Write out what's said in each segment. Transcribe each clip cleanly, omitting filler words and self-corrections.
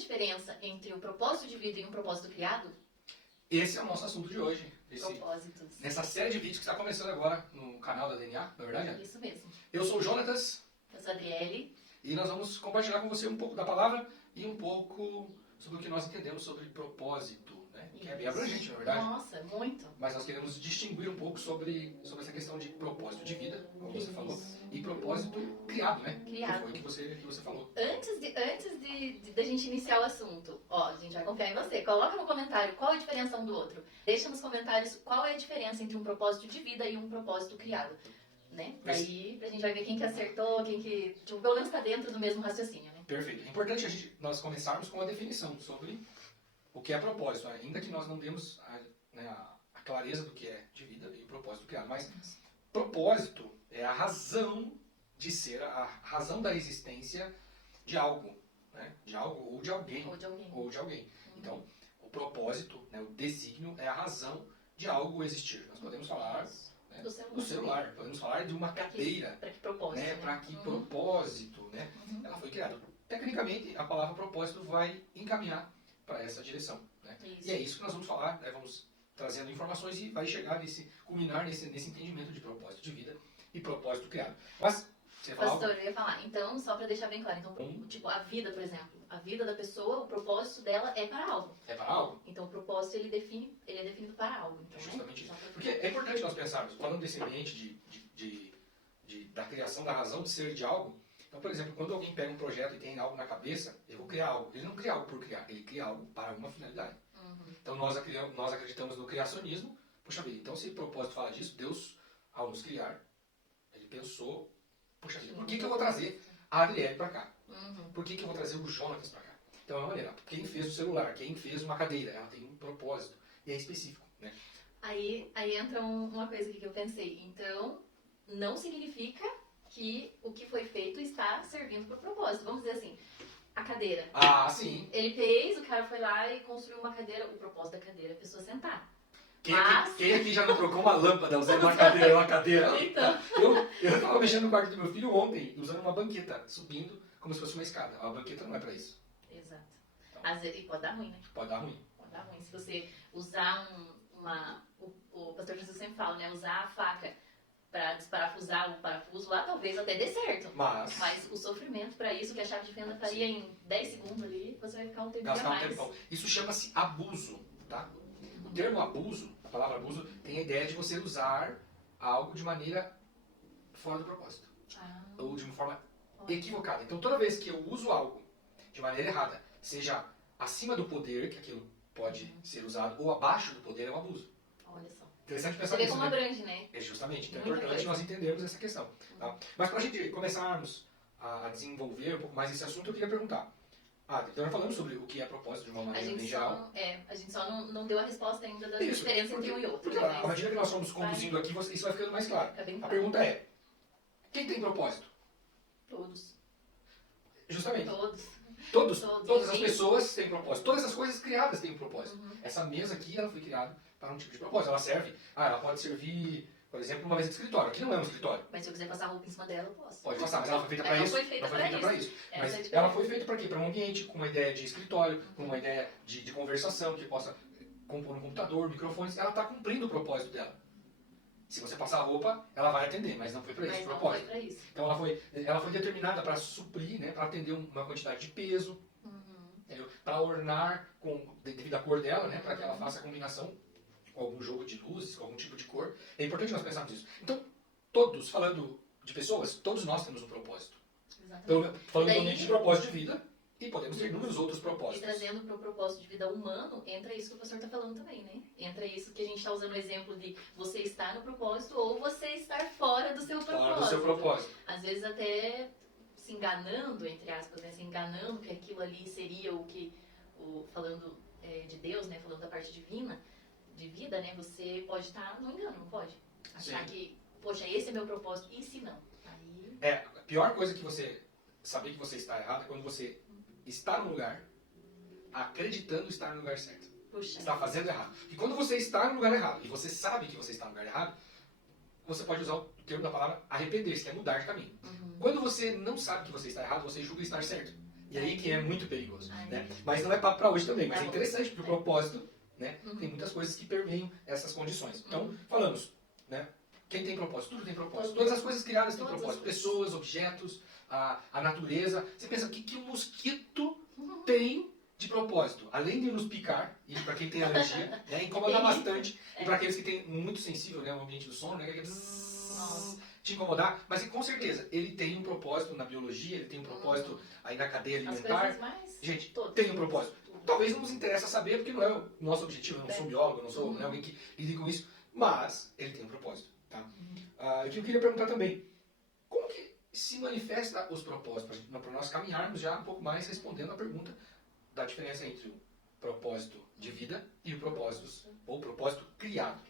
diferença entre um propósito de vida e um propósito criado? Esse é o nosso assunto de hoje. Propósitos. Nessa série de vídeos que está começando agora no canal da DNA, não é verdade? Isso mesmo. Eu sou o Jonatas. Eu sou a Adriele. E nós vamos compartilhar com você um pouco da palavra e um pouco sobre o que nós entendemos sobre propósito, né? Que é bem abrangente, na verdade. Nossa, muito. Mas nós queremos distinguir um pouco sobre essa questão de propósito de vida, como você falou, e propósito criado, né? Criado. Que foi que você falou. Antes da gente iniciar o assunto, ó, a gente vai confiar em você. Coloca no comentário qual é a diferença um do outro. Deixa nos comentários qual é a diferença entre um propósito de vida e um propósito criado. Né? Daí a gente vai ver quem que acertou, quem que, tipo, pelo menos está dentro do mesmo raciocínio, né? Perfeito. É importante nós começarmos com a definição sobre o que é propósito, ainda que nós não demos a clareza do que é de vida e o propósito criado. Mas propósito é a razão de ser, a razão da existência de algo, né? De algo ou de alguém. Ou de alguém. Então, o propósito, né, o desígnio, é a razão de algo existir. Nós podemos falar do celular, podemos falar de uma cadeira. Para que propósito? Né? Para que propósito, né? Ela foi criada. Tecnicamente, a palavra propósito vai encaminhar para essa direção. Né? E é isso que nós vamos falar, né? Vamos trazendo informações e vai chegar culminar nesse entendimento de propósito de vida e propósito criado. Mas, você fala Pastor, eu ia falar, então, só para deixar bem claro, então, tipo, a vida, por exemplo, a vida da pessoa, o propósito dela é para algo. É para algo? Então, o propósito, ele é definido para algo. Então, é justamente isso. Porque é importante nós pensarmos, falando desse ambiente da criação da razão de ser de algo. Então, por exemplo, quando alguém pega um projeto e tem algo na cabeça, eu vou criar algo. Ele não cria algo por criar, ele cria algo para uma finalidade. Então, nós acreditamos no criacionismo. Puxa vida, então se o propósito fala disso, Deus, ao nos criar, ele pensou, puxa vida, por que eu vou trazer a Adriele para cá? Por que eu vou trazer o Jonatas para cá? Então, é uma maneira. Quem fez o celular, quem fez uma cadeira, ela tem um propósito e é específico, né? Aí entra uma coisa aqui que eu pensei. Então, não significa que o que foi feito está servindo para o propósito. Vamos dizer assim, a cadeira. Ah, sim. Ele fez, o cara foi lá e construiu uma cadeira. O propósito da cadeira é a pessoa sentar. Quem aqui já não trocou uma lâmpada usando uma cadeira? Então. Eu estava mexendo no quarto do meu filho ontem, usando uma banqueta, subindo como se fosse uma escada. A banqueta não é para isso. Exato. Às vezes, e pode dar ruim, né? Pode dar ruim. Pode dar ruim. Se você usar o pastor Jesus sempre fala, né? Usar a faca para desparafusar o parafuso lá, talvez até dê certo. Mas o sofrimento para isso, que a chave de fenda faria em 10 segundos ali, você vai ficar um tempo a mais. Isso chama-se abuso, tá? O termo abuso, a palavra abuso, tem a ideia de você usar algo de maneira fora do propósito. Ou de uma forma equivocada. Então, toda vez que eu uso algo de maneira errada, seja acima do poder, que aquilo pode ser usado, ou abaixo do poder, é um abuso. Olha só. Interessante pensar nisso. Você vê nisso, como abrange, né? É justamente. Então é importante nós entendermos essa questão. Tá? Mas para a gente começarmos a desenvolver um pouco mais esse assunto, eu queria perguntar. Então nós falamos sobre o que é propósito de uma maneira em geral. A gente só não deu a resposta ainda da diferença entre um e outro. Porque à medida que nós estamos conduzindo aqui, isso vai ficando mais claro. A pergunta é, quem tem propósito? Todos. Justamente. Todas as pessoas têm propósito. Todas as coisas criadas têm um propósito. Essa mesa aqui, ela foi criada para um tipo de propósito. Ela serve, ela pode servir, por exemplo, uma mesa de escritório. Aqui não é um escritório. Mas se eu quiser passar roupa em cima dela, eu posso. Pode passar, mas ela foi feita para isso. Não foi feita para isso. Mas ela foi feita para quê? Para um ambiente com uma ideia de escritório, com uma ideia de conversação, que possa compor um computador, microfones. Ela está cumprindo o propósito dela. Se você passar a roupa, ela vai atender, mas não foi para isso o propósito. Foi isso. Então ela foi determinada para suprir, né, para atender uma quantidade de peso, para ornar devido à cor dela, né, para que ela faça a combinação com algum jogo de luzes, com algum tipo de cor. É importante nós pensarmos nisso. Então, falando de pessoas, todos nós temos um propósito. Exatamente. Falando de propósito de vida, e podemos ter inúmeros outros propósitos. E trazendo para o propósito de vida humano, entra isso que o pastor está falando também, né? Entra isso que a gente está usando o exemplo de você estar no propósito ou você estar fora do seu propósito. Fora do seu propósito. Às vezes até se enganando, entre aspas, né? Se enganando que aquilo ali seria o que, falando de Deus, né? Falando da parte divina, de vida, né? Você pode estar no engano, não pode? Achar que, poxa, esse é meu propósito, e se não? Aí... A pior coisa que você saber que você está errado é quando você está no lugar acreditando estar no lugar certo. Puxa, está fazendo errado. E quando você está no lugar errado e você sabe que você está no lugar errado, você pode usar o termo da palavra arrepender-se, que é mudar de caminho. Quando você não sabe que você está errado, você julga estar certo. E aí que é muito perigoso. Ai, Né? Mas não é papo para hoje também, mas Tá é bom. interessante, porque o propósito, né, Uhum. tem muitas coisas que permeiam essas condições. Então, Uhum. falamos, né? Quem tem propósito? Tudo tem propósito. Tudo. Todas as coisas criadas têm Todas as propósito. coisas. Pessoas, objetos, a natureza. Você pensa, o que um mosquito Uhum. tem de propósito? Além de nos picar, e para quem tem alergia, né, incomodar bastante. E para aqueles que têm muito sensível, né, o ambiente do sono, né, que é Nossa. te incomodar. Mas com certeza, ele tem um propósito na biologia, ele tem um propósito aí na cadeia As alimentar. coisas mais... Gente, todas. tem um propósito. Talvez não nos interessa saber, porque não é o nosso objetivo, eu não sou biólogo, eu não sou Uhum. alguém que lide com isso, mas ele tem um propósito. Tá? E eu queria perguntar também, como que se manifesta os propósitos, para nós caminharmos já um pouco mais respondendo a pergunta da diferença entre o propósito de vida e o propósito criado.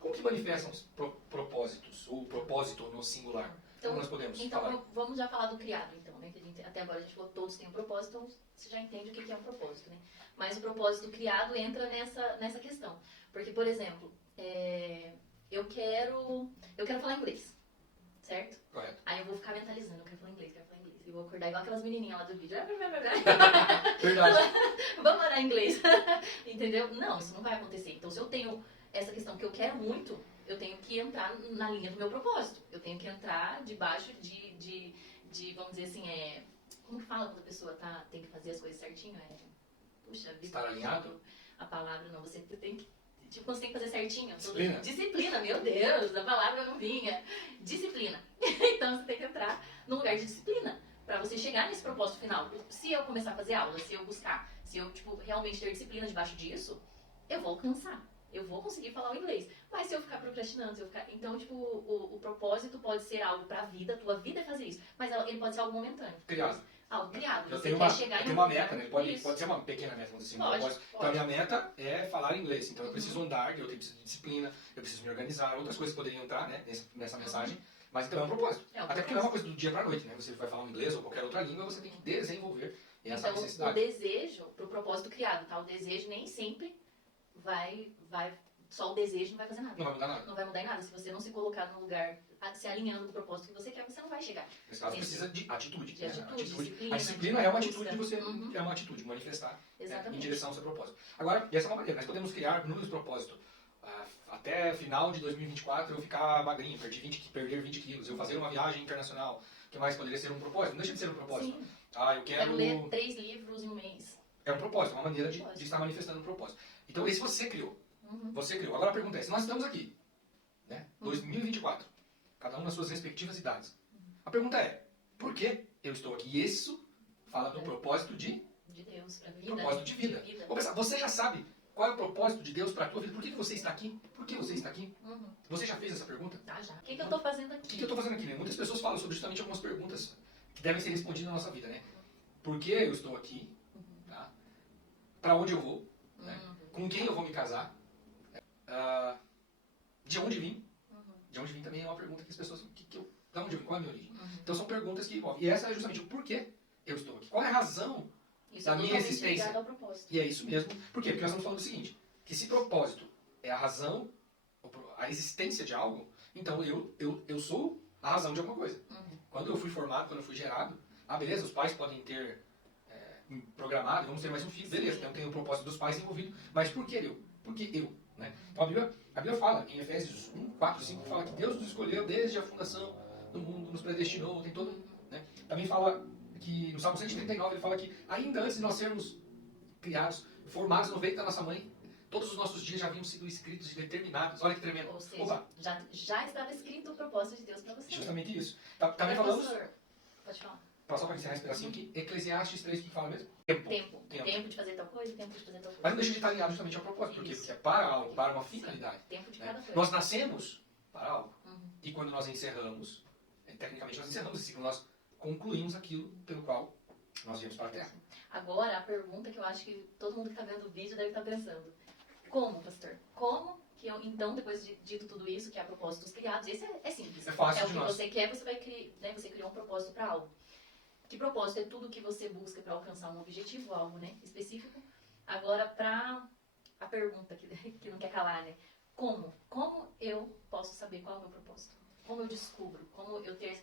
Como que manifestam os propósitos, ou o propósito no singular? Então, Como nós podemos então falar? vamos já falar do criado, então, né? Que até agora a gente falou todos têm um propósito, então você já entende o que é um propósito, né? Mas o propósito criado entra nessa questão. Porque, por exemplo, eu quero falar inglês, certo? Correto. Aí eu vou ficar mentalizando, eu quero falar inglês. E vou acordar igual aquelas menininhas lá do vídeo. Verdade. Vamos orar em inglês. Entendeu? Não, isso não vai acontecer. Então, se eu tenho essa questão que eu quero muito, eu tenho que entrar na linha do meu propósito. Eu tenho que entrar debaixo de vamos dizer assim, como que fala quando a pessoa tem que fazer as coisas certinho? Puxa vida. Estar alinhado? A palavra não, você tem que... Tipo, quando você tem que fazer certinho. Disciplina. Disciplina, meu Deus, a palavra não vinha. Disciplina. Então, você tem que entrar num lugar de disciplina. Pra você chegar nesse propósito final. Se eu começar a fazer aula, se eu buscar, se eu, tipo, realmente ter disciplina debaixo disso, eu vou alcançar. Eu vou conseguir falar o inglês. Mas se eu ficar procrastinando, então, tipo, o propósito pode ser algo pra vida, tua vida é fazer isso. Mas ele pode ser algo momentâneo. Criado. Algo criado. Eu Você tenho quer chegar em uma meta, né? Pode Isso. ser uma pequena meta, vamos dizer assim, um Pode, propósito. pode. Então a minha meta é falar inglês. Então eu Uhum. preciso andar, eu preciso de disciplina, eu preciso me organizar. Outras coisas poderiam entrar, né, nessa mensagem. Mas então é um propósito. Até porque não é uma coisa do dia pra noite, né? Você vai falar um inglês ou qualquer outra língua, você tem que desenvolver essa Então, necessidade. o desejo, pro propósito criado, tá? O desejo nem sempre vai... Só o desejo não vai fazer nada. Não vai mudar nada. Não vai mudar em nada. Se você não se colocar no lugar, se alinhando com o propósito que você quer, você não vai chegar. Nesse caso precisa de atitude. De atitude, disciplina, A disciplina é uma atitude de busca. você, Uhum. é uma atitude, manifestar Exatamente. em direção ao seu propósito. Agora, e essa é uma maneira, nós podemos criar inúmeros propósitos. Até final de 2024 eu ficar magrinho, perder 20 quilos, eu fazer uma viagem internacional, que mais poderia ser um propósito? Não deixa de ser um propósito. Sim. Eu quero ler 3 livros em um mês. É um propósito, é uma maneira de estar manifestando um propósito. Então esse você criou. Você criou. Agora a pergunta é, se nós estamos aqui, né, 2024, cada um nas suas respectivas idades, a pergunta é, por que eu estou aqui? E isso fala do propósito de Deus, pra vida. Propósito de vida. Vamos pensar, você já sabe qual é o propósito de Deus para a tua vida? Por que você está aqui? Por que você está aqui? Você já fez essa pergunta? Já. O que eu estou fazendo aqui? O que eu estou fazendo aqui? Né? Muitas pessoas falam sobre justamente algumas perguntas que devem ser respondidas na nossa vida, né? Por que eu estou aqui? Tá? Para onde eu vou? Né? Com quem eu vou me casar? De onde vim? De onde vim também é uma pergunta que as pessoas... de onde eu vim? Qual é a minha origem? Então são perguntas que envolvem. E essa é justamente o porquê eu estou aqui. Qual é a razão da minha existência? E é isso mesmo. Por quê? Porque nós estamos falando do seguinte, que se propósito é a razão, a existência de algo, então eu sou a razão de alguma coisa. Quando eu fui formado, quando eu fui gerado, beleza, os pais podem ter programado, vamos ter mais um filho, beleza, então tem o propósito dos pais envolvido, mas por que eu? Por que eu? Né? Então a Bíblia fala, em Efésios 1, 4, 5, fala que Deus nos escolheu desde a fundação do mundo, nos predestinou, tem todo... Né? Também fala que no Salmo 139 ele fala que ainda antes de nós sermos criados, formados no ventre da nossa mãe, todos os nossos dias já haviam sido escritos e determinados. Olha que tremendo. Ou seja, já estava escrito o propósito de Deus para você. Justamente isso. Também falamos... Pode falar. Só para encerrar esse pedacinho aqui, Eclesiastes 3, o que fala mesmo? Tempo de fazer tal coisa, tempo de fazer tal coisa. Mas não deixa de estar alinhado justamente ao propósito. Por quê? Porque é para algo, para uma finalidade. Tempo de cada coisa. Nós nascemos para algo. E quando nós encerramos, tecnicamente nós encerramos esse ciclo, nós concluímos aquilo pelo qual nós viemos para a Terra. Agora, a pergunta que eu acho que todo mundo que está vendo o vídeo deve estar pensando. Como, pastor? Como que eu, então, depois de dito tudo isso, que há propósitos criados, esse é simples. É fácil o de que nós. você quer, você vai criar, né? Você criou um propósito para algo. Que propósito? É tudo que você busca para alcançar um objetivo, algo, né, específico. Agora, para a pergunta que não quer calar, né? Como? Como eu posso saber qual é o meu propósito? Como eu descubro? Como eu ter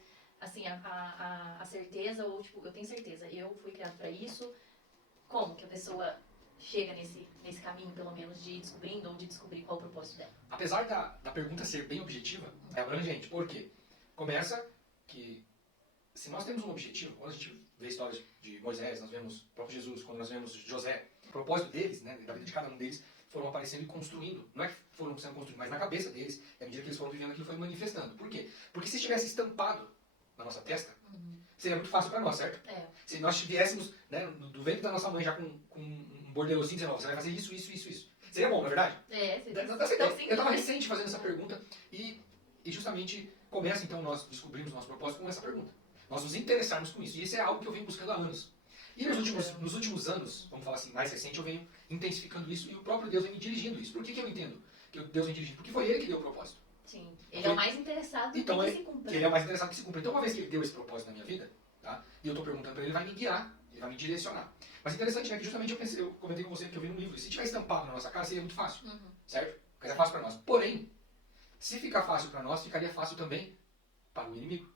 assim, a certeza, ou tipo, eu tenho certeza, eu fui criado para isso. Como que a pessoa chega nesse caminho, pelo menos, de ir descobrindo ou de descobrir qual é o propósito dela? Apesar da pergunta ser bem objetiva, é abrangente. Por quê? Começa que, se nós temos um objetivo, quando a gente vê histórias de Moisés, nós vemos o próprio Jesus, quando nós vemos José, o propósito deles, né, da vida de cada um deles, foram aparecendo e construindo. Não é que foram sendo construídos, mas na cabeça deles, e à medida que eles foram vivendo aquilo, foi manifestando. Por quê? Porque se estivesse estampado na nossa testa, seria muito fácil para nós, certo? É. Se nós viéssemos, né, do ventre da nossa mãe já com um bordelozinho dizendo, você vai fazer isso, isso, isso, isso. Seria bom, na verdade? Eu estava recente fazendo essa pergunta e justamente começa então nós descobrimos o nosso propósito com essa pergunta. Nós nos interessarmos com isso. E isso é algo que eu venho buscando há anos. E nos últimos anos, vamos falar assim, mais recente, eu venho intensificando isso e o próprio Deus vem me dirigindo isso. Por que eu entendo que Deus vem dirigindo? Porque foi Ele que deu o propósito. Sim, Ele é o mais interessado então, que se cumpra. Ele é o mais interessado que se cumpra. Então, uma vez que Ele deu esse propósito na minha vida, tá? E eu estou perguntando para Ele, Ele vai me guiar, Ele vai me direcionar. Mas interessante, né, que justamente eu comentei com você que eu vi no livro, e se tiver estampado na nossa cara, seria muito fácil, certo? Ficaria fácil para nós. Porém, se ficar fácil para nós, ficaria fácil também para o inimigo.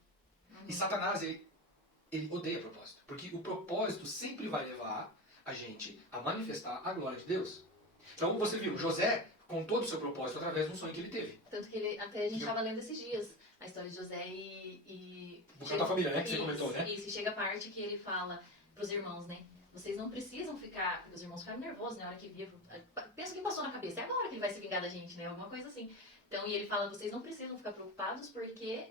E Satanás, ele odeia propósito. Porque o propósito sempre vai levar a gente a manifestar a glória de Deus. Então, você viu, José contou do seu propósito através de um sonho que ele teve. Tanto que até a gente estava lendo esses dias a história de José e buscando a família, né? Que você comentou, né? Isso, e chega a parte que ele fala pros irmãos, né? Vocês não precisam ficar... Os irmãos ficaram nervosos na hora que viu. Pensa o que passou na cabeça. É agora que ele vai se vingar da gente, né? Alguma coisa assim. Então, e ele fala, vocês não precisam ficar preocupados porque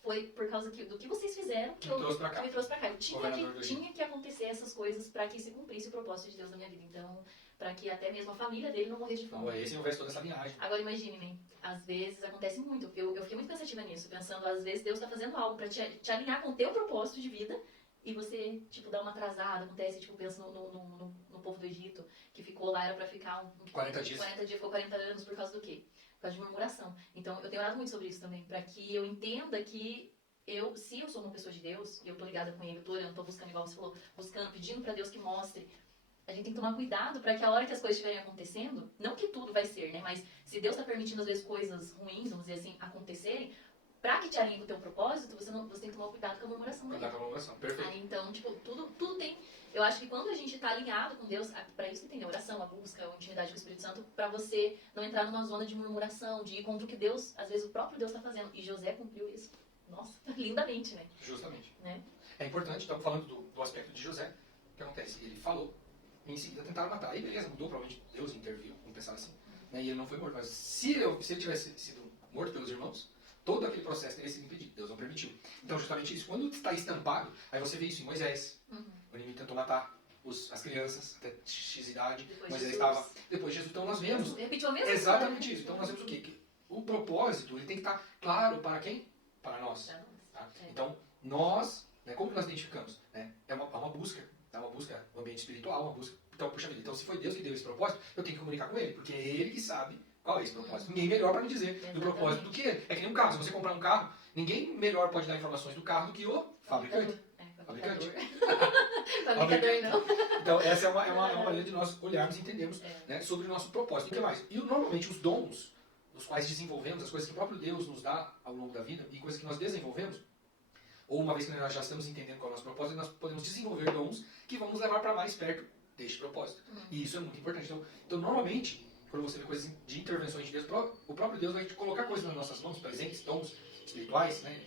foi por causa do que vocês fizeram que me trouxe pra cá. Eu tinha que acontecer essas coisas para que se cumprisse o propósito de Deus na minha vida. Então, para que até mesmo a família dele não morresse de fome. Não, esse houvesse toda essa linhagem. Agora imagine, né? Às vezes acontece muito. Eu fiquei muito pensativa nisso, pensando, às vezes Deus está fazendo algo para te alinhar com o teu propósito de vida e você, tipo, dá uma atrasada. Acontece, tipo, pensa no povo do Egito, que ficou lá, era para ficar 40 dias. 40 dias, ficou 40 anos por causa do quê? Por causa de murmuração. Então, eu tenho orado muito sobre isso também, para que eu entenda que se eu sou uma pessoa de Deus, e eu tô ligada com Ele, eu tô orando, tô buscando, igual você falou, buscando, pedindo para Deus que mostre. A gente tem que tomar cuidado para que a hora que as coisas estiverem acontecendo, não que tudo vai ser, né? Mas se Deus está permitindo, às vezes, coisas ruins, vamos dizer assim, acontecerem, para que te alinhe com o teu propósito, você tem que tomar cuidado com a murmuração. Cuidado com a murmuração, perfeito. Aí, então, tipo, tudo tem... Eu acho que quando a gente está alinhado com Deus, para isso que tem a oração, a busca, a intimidade com o Espírito Santo, para você não entrar numa zona de murmuração, de ir contra o que Deus, às vezes, o próprio Deus está fazendo. E José cumpriu isso. Nossa, lindamente, né? Justamente. Né? É importante, estamos falando do aspecto de José. O que acontece? Ele falou, em seguida tentaram matar. Aí beleza, mudou, provavelmente Deus interviu, vamos pensar assim. Né? E ele não foi morto. Mas se ele tivesse sido morto pelos irmãos, todo aquele processo teria sido impedido. Deus não permitiu. Então, justamente isso. Quando está estampado, aí você vê isso em Moisés. O inimigo tentou matar as crianças até X idade. Moisés estava... Depois de Jesus. Então nós vemos... Repetiu a mesma exatamente história. isso. Então nós vemos o quê? Que o propósito ele tem que estar claro para quem? Para nós. Tá? Então, nós... Né, como nós identificamos? Né? É uma busca. É uma busca no ambiente espiritual, uma busca... Então, puxa vida. Então, se foi Deus que deu esse propósito, eu tenho que comunicar com Ele. Porque é Ele que sabe qual é esse propósito. Ninguém melhor para me dizer do propósito do que Ele. É que nem um carro. Se você comprar um carro, ninguém melhor pode dar informações do carro do que o fabricante. Fabricante. Fabricador não. Então, essa é uma maneira de nós olharmos e entendermos né, sobre o nosso propósito. E o que mais? E normalmente os dons, os quais desenvolvemos, as coisas que o próprio Deus nos dá ao longo da vida, e coisas que nós desenvolvemos, ou uma vez que nós já estamos entendendo qual é o nosso propósito, nós podemos desenvolver dons que vão nos levar para mais perto deste propósito. E isso é muito importante. Então, normalmente, quando você vê coisas de intervenções de Deus, o próprio Deus vai te colocar coisas nas nossas mãos, presentes, dons espirituais, né?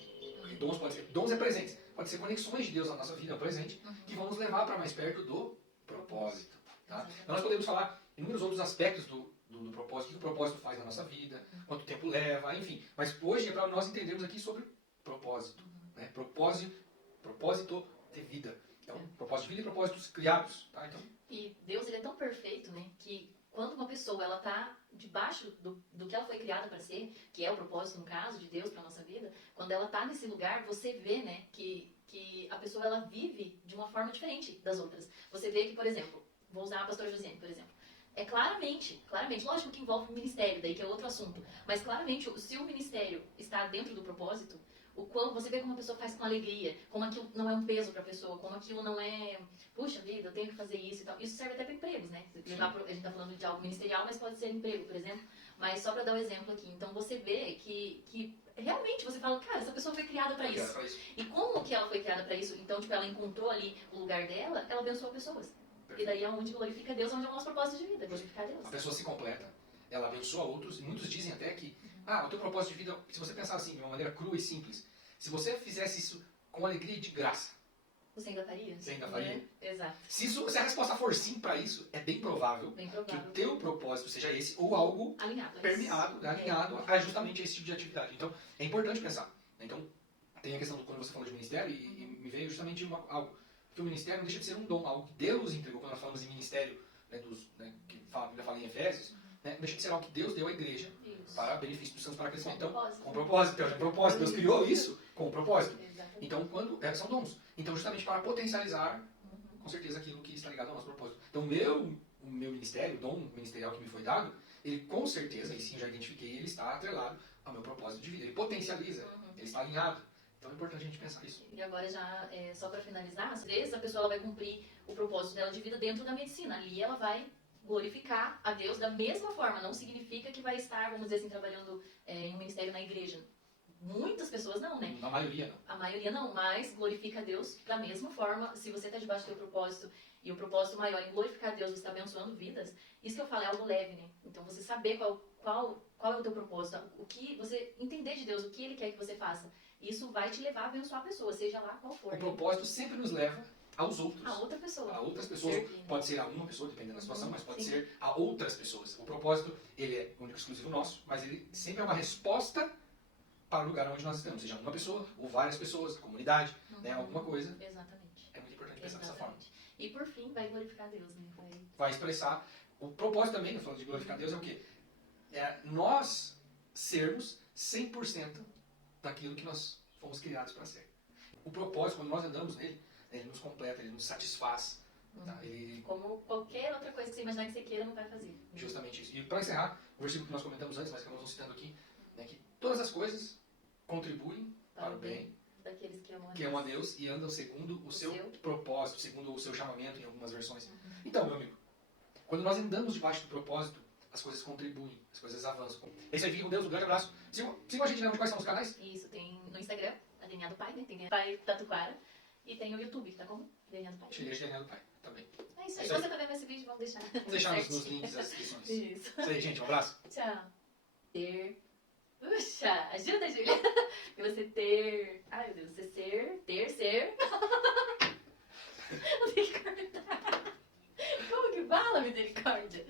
Dons é presentes. Pode ser conexões de Deus na nossa vida, presente, que vão nos levar para mais perto do propósito. Tá? Então nós podemos falar inúmeros outros aspectos do propósito, o que o propósito faz na nossa vida, quanto tempo leva, enfim. Mas hoje é para nós entendermos aqui sobre propósito. Né? Propósito de vida. Então, propósito de vida e propósitos criados. Tá? Então, e Deus ele é tão perfeito, né, que quando uma pessoa ela tá debaixo do que ela foi criada para ser, que é o propósito, no caso, de Deus para nossa vida, quando ela tá nesse lugar, você vê, né, que a pessoa ela vive de uma forma diferente das outras. Você vê que, por exemplo, vou usar a pastora Josiane, por exemplo. É claramente, lógico que envolve o ministério, daí que é outro assunto, mas claramente, se o ministério está dentro do propósito, você vê como a pessoa faz com alegria, como aquilo não é um peso para a pessoa, como aquilo não é, puxa vida, eu tenho que fazer isso e tal. Isso serve até para empregos, né? A gente está falando de algo ministerial, mas pode ser emprego, por exemplo. Mas só pra dar um exemplo aqui, então você vê que realmente você fala, cara, essa pessoa foi criada pra isso. E como que ela foi criada pra isso? Então, tipo, ela encontrou ali o lugar dela, ela abençoa pessoas. E daí é onde glorifica Deus, onde é o nosso propósito de vida, glorificar Deus. A pessoa se completa, ela abençoa outros, e muitos dizem até que, o teu propósito de vida, se você pensar assim, de uma maneira crua e simples, se você fizesse isso com alegria e de graça, você ainda faria? Você ainda faria? Né? Exato. Se a resposta for sim para isso, é bem provável que o teu propósito seja esse, ou algo alinhado a justamente esse tipo de atividade. Então, é importante pensar. Então, tem a questão do quando você falou de ministério, e me veio justamente algo. Que o ministério não deixa de ser um dom, algo que Deus entregou. Quando nós falamos em ministério, que a Bíblia fala em Efésios, não deixa de ser algo que Deus deu à igreja para benefício dos santos, para crescimento. Então, com propósito. Deus criou isso com propósito. Então, são dons. Então, justamente para potencializar, com certeza, aquilo que está ligado ao nosso propósito. Então, o meu ministério, o dom ministerial que me foi dado, ele com certeza, e sim, já identifiquei, ele está atrelado ao meu propósito de vida. Ele potencializa, ele está alinhado. Então, é importante a gente pensar isso. E agora, já, só para finalizar, às vezes a pessoa ela vai cumprir o propósito dela de vida dentro da medicina. Ali ela vai glorificar a Deus da mesma forma. Não significa que vai estar, vamos dizer assim, trabalhando em um ministério na igreja. Muitas pessoas não, né? A maioria não. A maioria não, mas glorifica a Deus da mesma forma. Se você está debaixo do teu propósito, e o propósito maior em glorificar a Deus, você está abençoando vidas, isso que eu falo é algo leve, né? Então você saber qual é o teu propósito, o que você entender de Deus, o que Ele quer que você faça, isso vai te levar a abençoar a pessoa, seja lá qual for. O propósito sempre nos leva aos outros. A outra pessoa. A outras pessoas. Pode ser a uma pessoa, dependendo da situação, mas pode ser a outras pessoas. O propósito, ele é único e exclusivo nosso, mas ele sempre é uma resposta para o lugar onde nós estamos, seja uma pessoa ou várias pessoas, a comunidade, alguma coisa. Exatamente. É muito importante pensar dessa forma. E por fim, vai glorificar Deus, né? Vai expressar. O propósito também, falando de glorificar Deus, é o quê? É nós sermos 100% daquilo que nós fomos criados para ser. O propósito, quando nós andamos nele, ele nos completa, ele nos satisfaz. Tá? Como qualquer outra coisa que você imaginar que você queira, não vai fazer. Justamente isso. E para encerrar, o versículo que nós comentamos antes, mas que nós citando aqui, que todas as coisas contribuem para o bem daqueles que amam a Deus e andam segundo o seu propósito, segundo o seu chamamento, em algumas versões. Então, meu amigo, quando nós andamos debaixo do propósito, as coisas contribuem, as coisas avançam. Esse aí, fica com Deus, um grande abraço. Siga a gente, quais são os canais? Isso, tem no Instagram, a DNA do Pai, né? Tem DNA do Pai Tatuquara. E tem o YouTube, tá como? DNA do Pai. Igreja DNA do Pai, também. É isso aí. Se você tá vendo esse vídeo, vamos deixar. Vamos deixar nos links das descrições. Isso. Isso aí, gente. Um abraço. Tchau. Puxa, ajuda, Júlia. E você ter... Ai, meu Deus. Você ser... Vou ter que cortar. Como que fala, misericórdia?